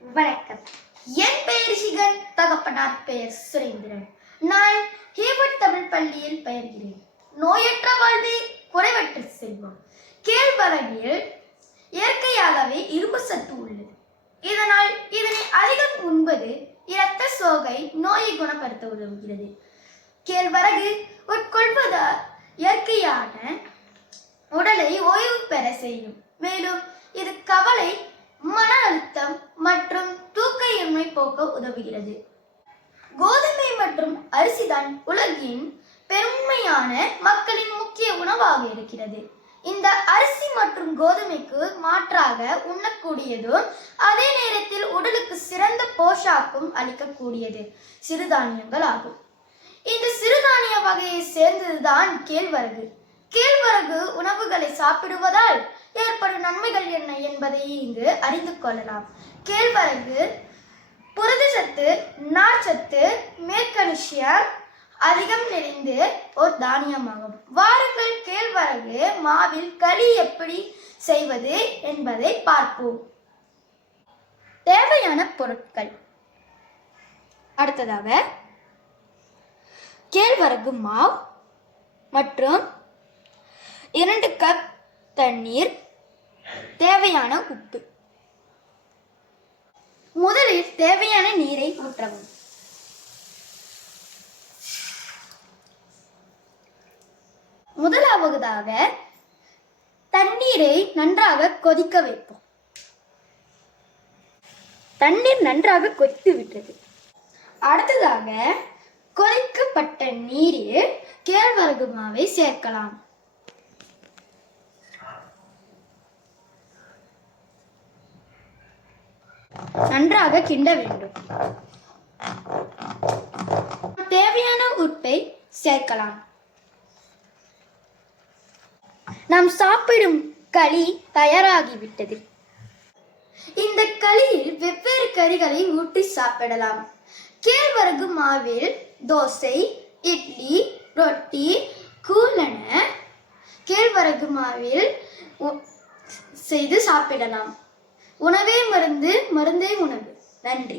வணக்கம். என் பெயர் சிகன், தகப்பனார் பெயர் சுரேந்திரன். நான் ஹேவர்ட் தமிழ் பள்ளியில் பயிர்கிறேன். நோயற்ற வாழ்வே குறைவற்ற செல்வம். கேழ்வரகில் இயற்கையாகவே இரும்பு சத்து உள்ளது. இதனால் இதனை அதிகம் உண்பது இரத்த சோகை நோயை குணப்படுத்த உதவுகிறது. கேழ்வரகு உட்கொள்வதால் இயற்கையான உடலை ஓய்வு பெற செய்யும். மேலும் இது கவலை, மன அழுத்தம் மற்றும் தூக்கயின்மை போக்க உதவுகிறது. கோதுமை மற்றும் அரிசிதான் உலகின் பெரும்பான்மையான மக்களின் முக்கிய உணவாக இருக்கிறது. இந்த அரிசி மற்றும் கோதுமைக்கு மாற்றாக உண்ணக்கூடியதும் அதே நேரத்தில் உடலுக்கு சிறந்த போஷாக்கும் அளிக்கக்கூடியது சிறுதானியங்கள் ஆகும். இந்த சிறுதானிய வகையை சேர்ந்ததுதான் கேழ்வரகு. கேழ்வரகு உணவுகளை சாப்பிடுவதால் ஏற்படும் நன்மைகள் என்ன என்பதை இங்கு அறிந்து கொள்ளலாம். கேழ்வரகு புரதச்சத்து, நார்ச்சத்து, மேக்னீசியம் அதிகம் நிறைந்த ஒரு தானியமாகும். வாருங்கள் கேழ்வரகு மாவில் களி எப்படி செய்வது என்பதை பார்ப்போம். தேவையான பொருட்கள். அடுத்ததாக கேழ்வரகு மாவு மற்றும் 2 கப் தண்ணீர், தேவையான உப்பு. முதலில் தேவையான நீரை ஊற்றவும். முதலாவதாக தண்ணீரை நன்றாக கொதிக்க வைப்போம். தண்ணீர் நன்றாக கொதித்து விட்டது. அடுத்ததாக கொதிக்கப்பட்ட நீரில் கேழ்வரகு மாவை சேர்க்கலாம். நன்றாக கிண்ட வேண்டும். தேவையான உப்பை சேர்க்கலாம். நாம் சாப்பிடும் களி தயாராகிவிட்டது. இந்த களியில் வெவ்வேறு கறிகளை ஊற்றி சாப்பிடலாம். கேழ்வரகு மாவில் தோசை, இட்லி, ரொட்டி, கூழென கேழ்வரகு மாவில் செய்து சாப்பிடலாம். உணவே மருந்து, மருந்தே உணவு. நன்றி.